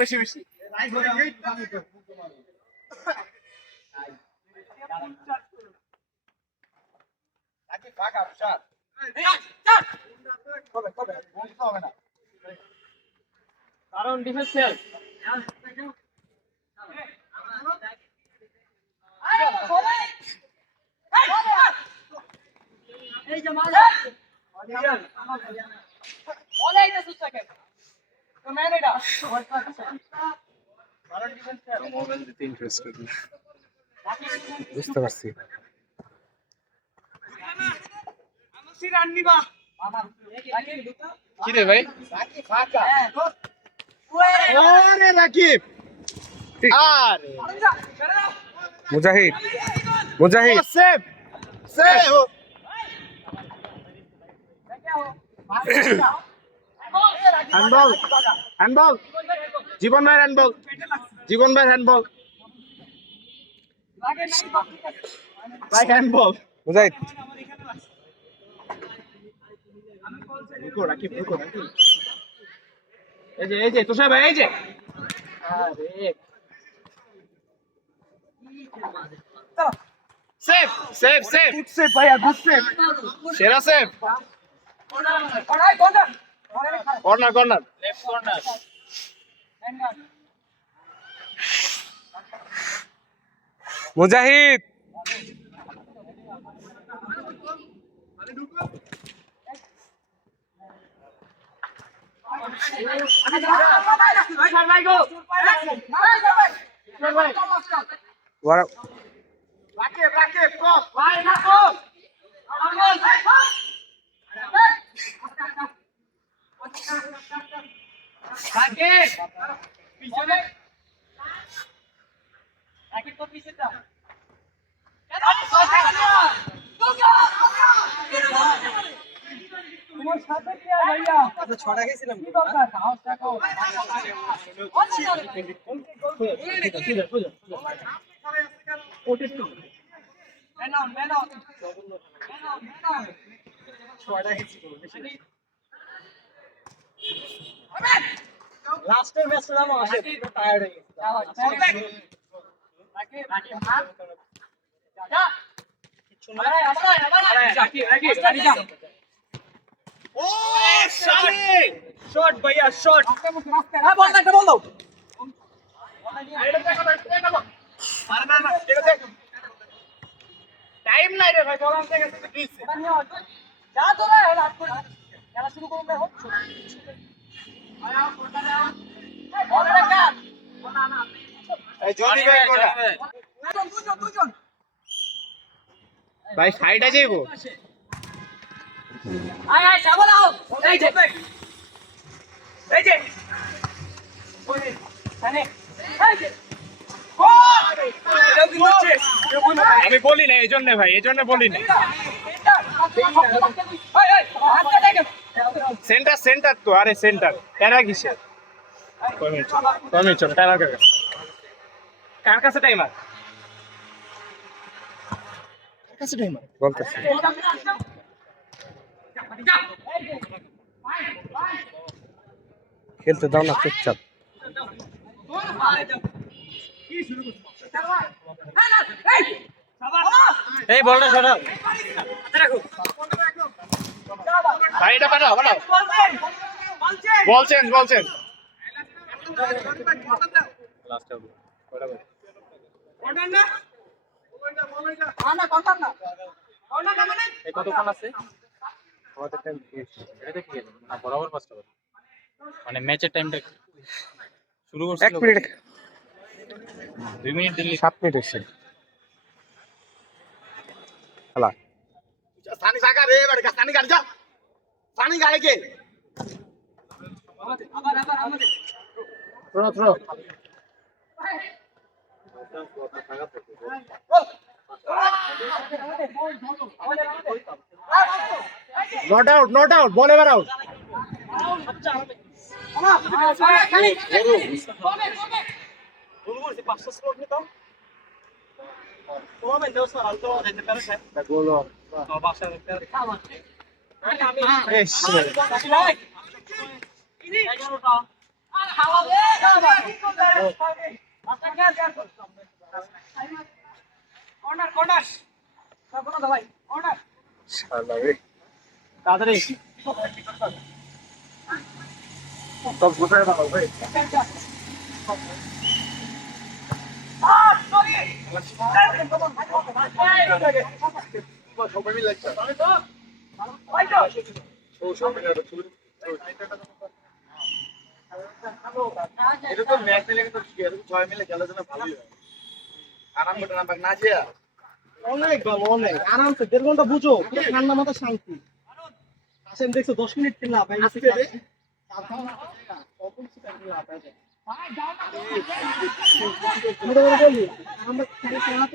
বেশি বেশি কারণ ডিফেন্স ফেল এই যে মাল বলে এটা সুস্টাকে তো ম্যান এটা কারণ ডিফেন্স ফেল মোবাইল দিতে ইন্টারেস্টেড না বুঝতে পারছি কি রে ভাই আরে রাকিব আরে মুজাহিদ মুজাহিদ সেভ সেভ হ্যান্ডবল হ্যান্ডবল জীবন ভাই হ্যান্ডবল জীবন ভাই হ্যান্ডবল ভাই হ্যান্ডবল মুজাহিদ রাকিব এই যে তুষার ভাই এই যে আরে save save save good save ভাই গুড সেভ সেরা save corner corner left corner Mujahid Rakib cross ভাই না তো রাকিব পিছনে রাকিব তো পিছে দাও তোমার সাথে কি ভাইয়া আচ্ছা ছড়া গেছিলাম কি দরকার সাহস রাখো লাস্টের ম্যাচটা নাম আসে টায়ার্ড হয়ে গেছে ও শালি শট ভাইয়া শট হ্যাঁ বলটা বল দাও আরে না না এটা দেখ টাইম নাই রে ভাই বল আনতে গেছে তো দিছে যা তো রে হাত করে খেলা শুরু করুন ভাই হচ্ছে আয়া কোটা দাও এই বল রেখা না না এই জনি ভাই কোটা দুজন ভাই সাইডে যাইবো আয় আয় সাবল আও এই যে ওই সানে এই যে আমি বলি না এই জন্য ভাই এই জন্য বলি না সেন্টার সেন্টার তো আরে সেন্টার টেরা কিসে কমে চল টেরা কার কাছে টাইমার কার কাছে টাইমার বলতেছি খেলতে দাও না চুপচাপ এই বলটা সরাও রাখো ভাই এটা পাঠাও পাঠাও বলছেন লাস্ট আউট কয়টা ভাই অর্ডার না না কন্টার না অর্ডার না মানে এই কতক্ষণ আছে আমাদের টাইম এটা কি না বরাবর পাঁচটা মানে ম্যাচের টাইমটা শুরু করছিল 1 মিনিট 2 মিনিট দিল্লি 7 মিনিট হইছে হলা সানি সাগা রে বড় সানি গাড়ি যা সানি গাড়ি কে আবার থ্রো নট আউট বল এবার আউট কর্নার কর্নার ভাই কর্নার তাড়াতাড়ি সব গোছায় দাও ভাই সবাই মিলে একটা এটা তো ম্যাচ মিলে কিন্তু ছয় মিলে খেলার জন্য ভালোই হয় আরাম করে না জিয়া অনেক ভালো অনেক আরামসে 1.5 ঘন্টা বুঝো পুরো ঠান্ডা মাথা শান্তি আসেন দেখছো 10 মিনিট কিনলা ভাই আজকে আমরা খেলা